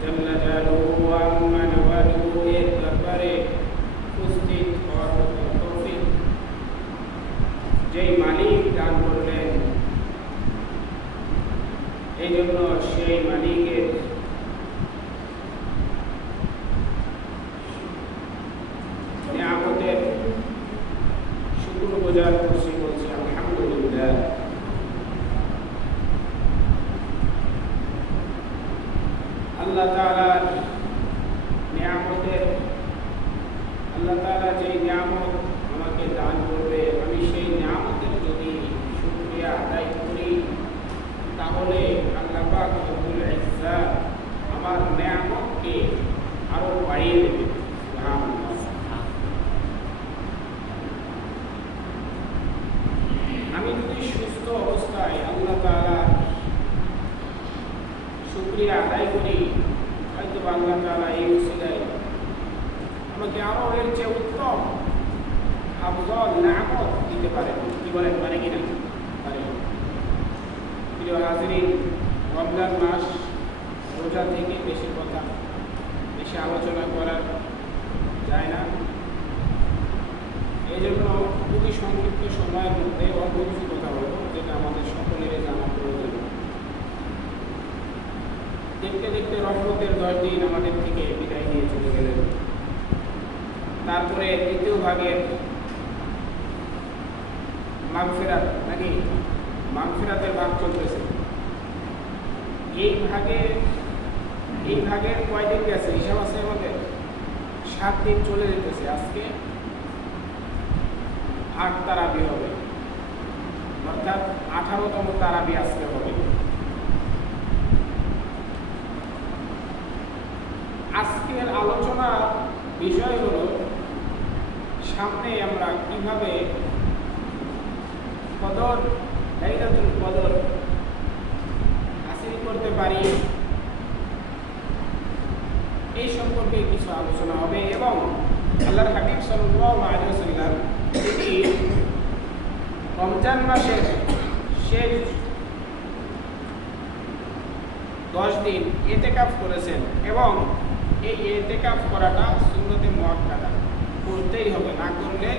জাল্লা জালালুহু ওয়া আম্মা নাওয়ালুহু এর দরবারে উপস্থিত হওয়ার তৌফিক যেই মালিক দান করলেন, এই জন্য সেই মালিকের নিয়ামতের শুকরগুজার করছি, বলছি আলহামদুলিল্লাহ। আল্লাহ তাআলার নিয়ামতের, আল্লাহ তাআলা যে নিয়ামত আমাকে দান করবে, আমি সেই নিয়ামতের যদি শুকরিয়া আদায় করি, তাহলে আল্লাহ পাক রব্বুল ইজ্জাত আমার নিয়ামতকে আরো বাড়িয়ে দেবে। সুবহানাল্লাহ। আমি যদি সুস্থ অবস্থায় আল্লাহ তাআলার শুকরিয়া আদায় করি, হয়তো আল্লাহ তাআলা এই উসিলায় আমাকে আরো এর চেয়ে উত্তম আফজল নিয়ামত দিতে পারে। কি বলেন, পারে কিনা? পারে। প্রিয় হাজিরিন, রমজান মাস, রোজা থেকে বেশি কথা, বেশি আলোচনা করা যায় না। এই জন্য খুবই সংক্ষিপ্ত সময়ের মধ্যে অল্প কিছু কথা বলব, যেটা আমাদের সকলেরই জানা প্রয়োজন। দেখতে দেখতে রহমতের 10 দিন আমাদের থেকে বিদায় নিয়ে চলে গেলেন। তারপরে দ্বিতীয় ভাগের মাগফিরাত, নাকি মাগফিরাতের ভাগ চলতেছে। এই ভাগের কয়দিন গেছে হিসাব আছে আমাদের? 7 দিন চলে যেতেছে। আজকে 8 তারাবি হবে, অর্থাৎ 18তম তারাবি আজকে হবে। আজকের আলোচনার বিষয় হলো, সামনে আমরা কিভাবে কদর, লাইলাতুল কদর হাসিল করতে পারি, এই সম্পর্কে কিছু আলোচনা হবে। এবং আল্লাহর হাবিব সাল্লাল্লাহু আলাইহি ওয়াসাল্লাম তিনি রমজান মাসের শেষ 10 দিন ইতিকাফ করেছেন, এবং এই ইতিকাফ করাটা সুন্নতে মুআক্কাদা, করতেই হবে, না করলে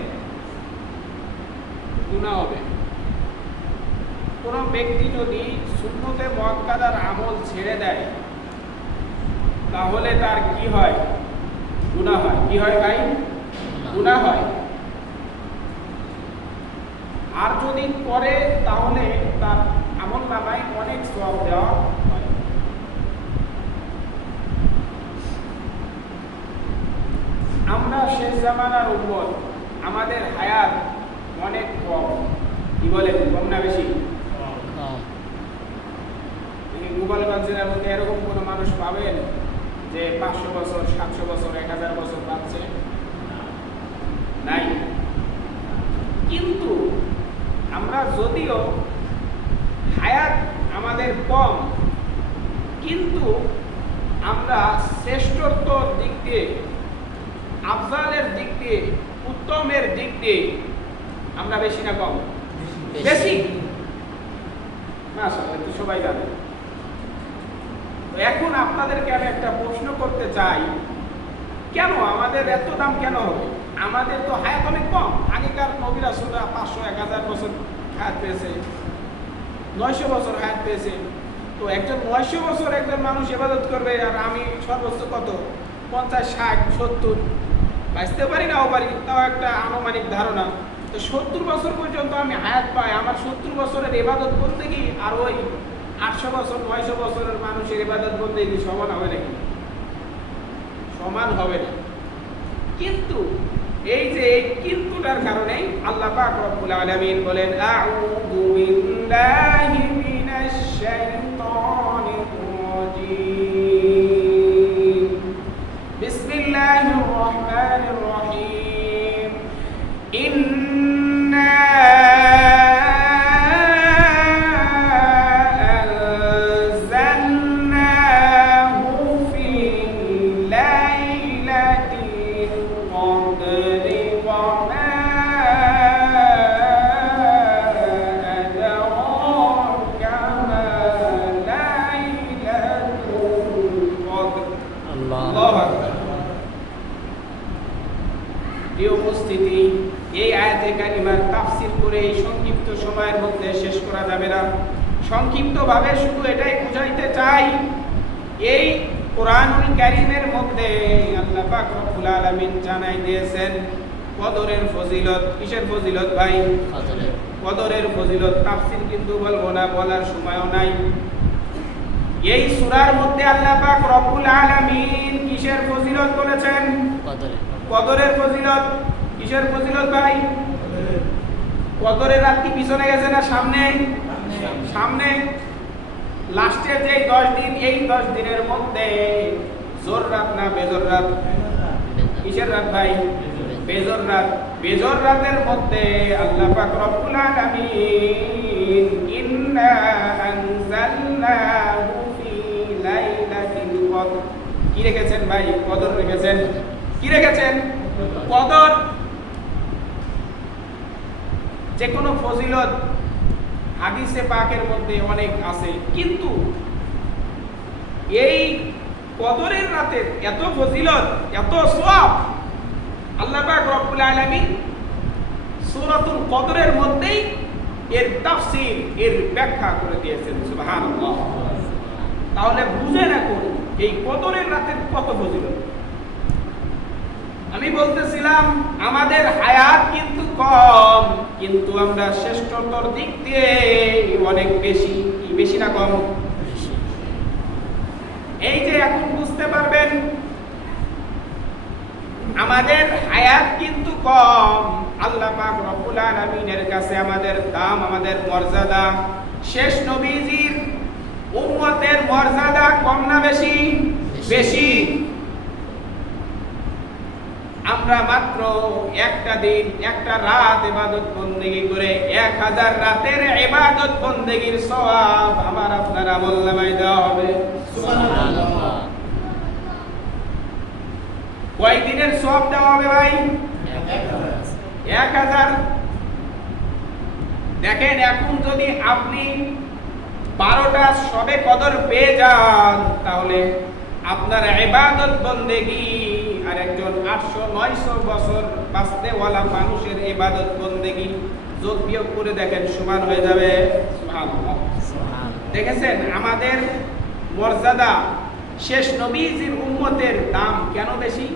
গুনাহ হবে। কোনো ব্যক্তি যদি সুন্নতে মুআক্কাদার আমল ছেড়ে দেয়, তাহলে তার কি হয়? গুনাহ হয়। কি হয় ভাই? গুনাহ হয়। আর যদি করে, তাহলে তার আমল নামায় অনেক সওয়াব দেওয়া হয়। আমরা শেষ জামানার উম্মত, আমাদের হায়াত অনেক কম। কি বলেন, কম না বেশি? গোপালগঞ্জের মধ্যে এরকম কোনো মানুষ পাবেন যে 500 বছর, 700 বছর, 1000 বছর বাঁচছে? নাই। কিন্তু আমরা যদিও হায়াত আমাদের কম, কিন্তু আমরা শ্রেষ্ঠত্বর দিক দিয়ে, আফজালের দিক দিয়ে, উত্তমের দিক দিয়ে আমরা বেশি না কম? বেশি। মাশাআল্লাহ, তো সবাই জানে। এখন আপনাদেরকে আমি একটা প্রশ্ন করতে চাই, কেন আমাদের এত দাম কেন হবে? আমাদের তো হায়াত অনেক কম। আগেকার নবী রাসূলরা 500, 1000 বছর হায়াত পেয়েছে, 900 বছর হায়াত পেয়েছে। তো একজন 900 বছর একজন মানুষ ইবাদত করবে, আর আমি সর্বোচ্চ কত 50, 60, 70 বাঁচতে পারি, নাও পারি, তাও একটা আনুমানিক ধারণা। তো 70 বছর পর্যন্ত আমি হায়াত পাই, আমার 70 বছরের ইবাদত করতে কি আর ওই 800 বছর, 900 বছরের মানুষের ইবাদত করতে কি সমান হবে নাকি? সমান হবে না। কিন্তু এই যে এই কিন্তুটার কারণেই আল্লাহ পাক রব্বুল আলামিন বলেন, আউযু বিল্লাহি মিনাশ শাইতানির রাজীম, বিসমিল্লাহির রহমানির রহিম, ইন্না উপস্থিতি, এই আয়াতে কারিমার তাফসীর করে এই সংক্ষিপ্ত সময়ের মধ্যে শেষ করা যাবে না। সংক্ষিপ্তভাবে শুধু এটাই বুঝাইতে চাই, এই কোরআনুল কারীমের মধ্যে আল্লাহ পাক রব্বুল আলামিন জানাই দিয়েছেন কদরের ফজিলত। কিসের ফজিলত ভাই? কদরের ফজিলত। তাফসীর কিন্তু বলবো না, বলার সময়ও নাই। এই সূরার মধ্যে আল্লাহ পাক রব্বুল আলামিন কিসের ফজিলত বলেছেন? কদরের ফজিলত। কিসের ফজিলত ভাই? কদরের রাত কি পিছনে গেছে না সামনে? সামনে। লাস্টের যে 10 দিন, এই 10 দিনের মধ্যে জোর রাত না বেজোর রাত? কিসের রাত ভাই? বেজোর রাত। বেজোর রাতের মধ্যে আল্লাহ পাক রব্বুল আলামিন ইন্না আনজালনাহু ফি লাইলাতিল কদর কি রেখেছেন ভাই? কদর রেখেছেন। কি রেখেছেন? কদর। যে কোনো ফজিলত হাদিসে পাকের মধ্যে অনেক আছে, কিন্তু এই কদরের রাতের এত ফজিলত, এত সওয়াব আল্লাহ পাক রব্বুল আলামিন সূরাতুল কদরের মধ্যেই এর তাফসীর, এর ব্যাখ্যা করে দিয়েছেন। সুবহানাল্লাহ। তাহলে বুঝেন এখন এই কদরের রাতের কত ফজিলত। আমি বলতেছিলাম আমাদের হায়াত কিন্তু কম, কিন্তু আমরা শ্রেষ্ঠতর দিক দিয়ে অনেক বেশি। বেশি না কম? এই যে এখন বুঝতে পারবেন আমাদের হায়াত কিন্তু কম, আল্লাহ পাক রব্বুল আলামিনের কাছে আমাদের দাম, আমাদের মর্যাদা, শেষ নবীজির উম্মতের মর্যাদা কম না বেশি? বেশি। আমরা মাত্র একটা দিন, একটা রাত ইবাদত বন্দেগী করে 1000 রাতের ইবাদত বন্দেগীর সওয়াব আমার আপনার আমলনামায় দেওয়া হবে। সুবহানাল্লাহ। কয় দিনের সওয়াব দেওয়া হবে ভাই? 1000। দেখেন এখন যদি আপনি 12টা শবে কদর পেয়ে যান, তাহলে আপনার ইবাদত বন্দেগী আর একজন 800-900 বছর বাঁচতেওয়ালা মানুষের ইবাদত বন্দেগী যোগ বিয়োগ করে দেখেন সমান হয়ে যাবে। সুবহানাল্লাহ। দেখেছেন আমাদের মর্যাদা, শেষ নবীজির উম্মতের দাম কেন বেশি?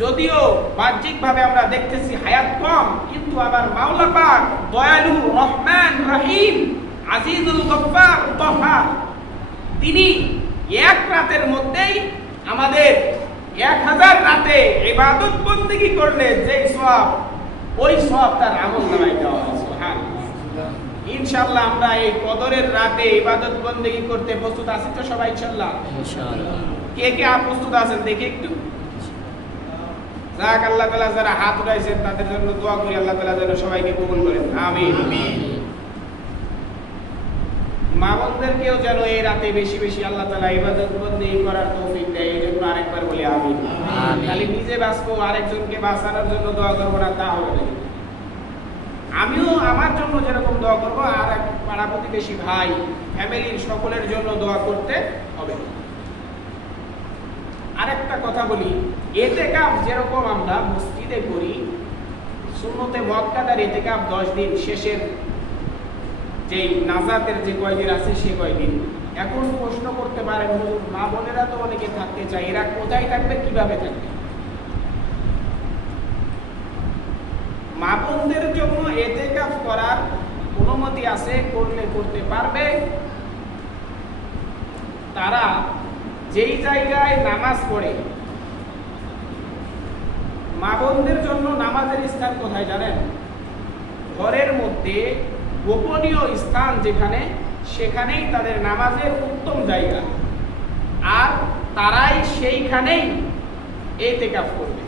যদিও বাহ্যিকভাবে আমরা দেখতেছি হায়াত কম, কিন্তু আমার মাওলা পাক দয়ালু, রহমান, রহিম, আজিজুল গফফার, কাহ্হার, তিনি এক রাতের মধ্যেই আমাদের 1000 রাতে ইবাদত বন্দেগী করলে যে সওয়াব, ওই সওয়াব তার আমলনামায় দেওয়া হয়। সুবহানাল্লাহ। ইনশাআল্লাহ আমরা এই কদরের রাতে ইবাদত বন্দেগী করতে প্রস্তুত আছি তো সবাই? ইনশাআল্লাহ। ইনশাআল্লাহ। কে কে প্রস্তুত আছেন দেখি একটু। যাক, আল্লাহ তাআলা যারা হাত উঠাইছেন তাদের জন্য দোয়া করি, আল্লাহ তাআলা যেন সবাইকে কবুল করেন। আমিন। মা বোনদেরকেও যেন এই রাতে বেশি বেশি আল্লাহ তাআলা ইবাদত বন্দেগী করার তৌফিক দেয়, এই জন্য আরেকবার বলি আমিন। খালি নিজে বাঁচবো, আরেকজনকে বাঁচানোর জন্য দোয়া করবো না, তা হবে না। আমিও আমার জন্য যেরকম দোয়া করবো, আর এক পাড়া প্রতিবেশী ভাই, ফ্যামিলির সকলের জন্য দোয়া করতে হবে। আরেকটা কথা বলি, ইতিকাফ যেরকম আমরা মসজিদে করি, সুন্নতে মুআক্কাদার ইতিকাফ 10 দিন, শেষের যেই নাজাতের যে কয়দিন আছে সে কয়দিন। এখন প্রশ্ন করতে পারেন, মা বোনেরা তো অনেকে থাকতে চায়, এরা কোথায় থাকবে, কিভাবে থাকবে? মা বোনদের জন্য ইতিকাফ করার অনুমতি আছে, করলে করতে পারবে। তারা যেই জায়গায় নামাজ পড়ে, মা বোনদের জন্য নামাজের স্থান কোথায় জানেন? ঘরের মধ্যে গোপনীয় স্থান যেখানে, সেখানেই তাদের নামাজের উত্তম জায়গা, আর তারাই সেইখানেই ইতিকাফ করবে।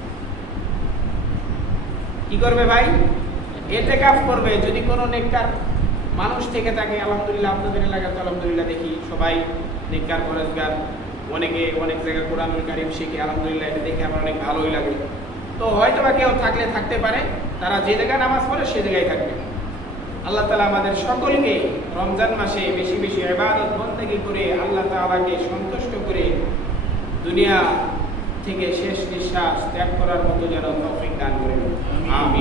কি করবে ভাই? ইতিকাফ করবে। যদি কোনো নেককার মানুষ থেকে থাকে, আলহামদুলিল্লাহ আপনাদের এলাকাতে আলহামদুলিল্লাহ দেখি সবাই নেককার, পরেশগার, অনেকে অনেক জায়গায় কোরআনুল কারীম শিখে, আলহামদুলিল্লাহ এটা দেখে আমার অনেক ভালোই লাগে। তো হয়তো বা কেউ থাকলে থাকতে পারে, তারা যে জায়গায় নামাজ পড়ে সে জায়গায় থাকবে। আল্লাহ তাআলা আমাদের সকলকে রমজান মাসে বেশি বেশি ইবাদত বন্দেগী করে আল্লাহ তাআলাকে সন্তুষ্ট করে দুনিয়া থেকে শেষ নিঃশ্বাস ত্যাগ করার মতো যেন তৌফিক দান করেন। আমিন।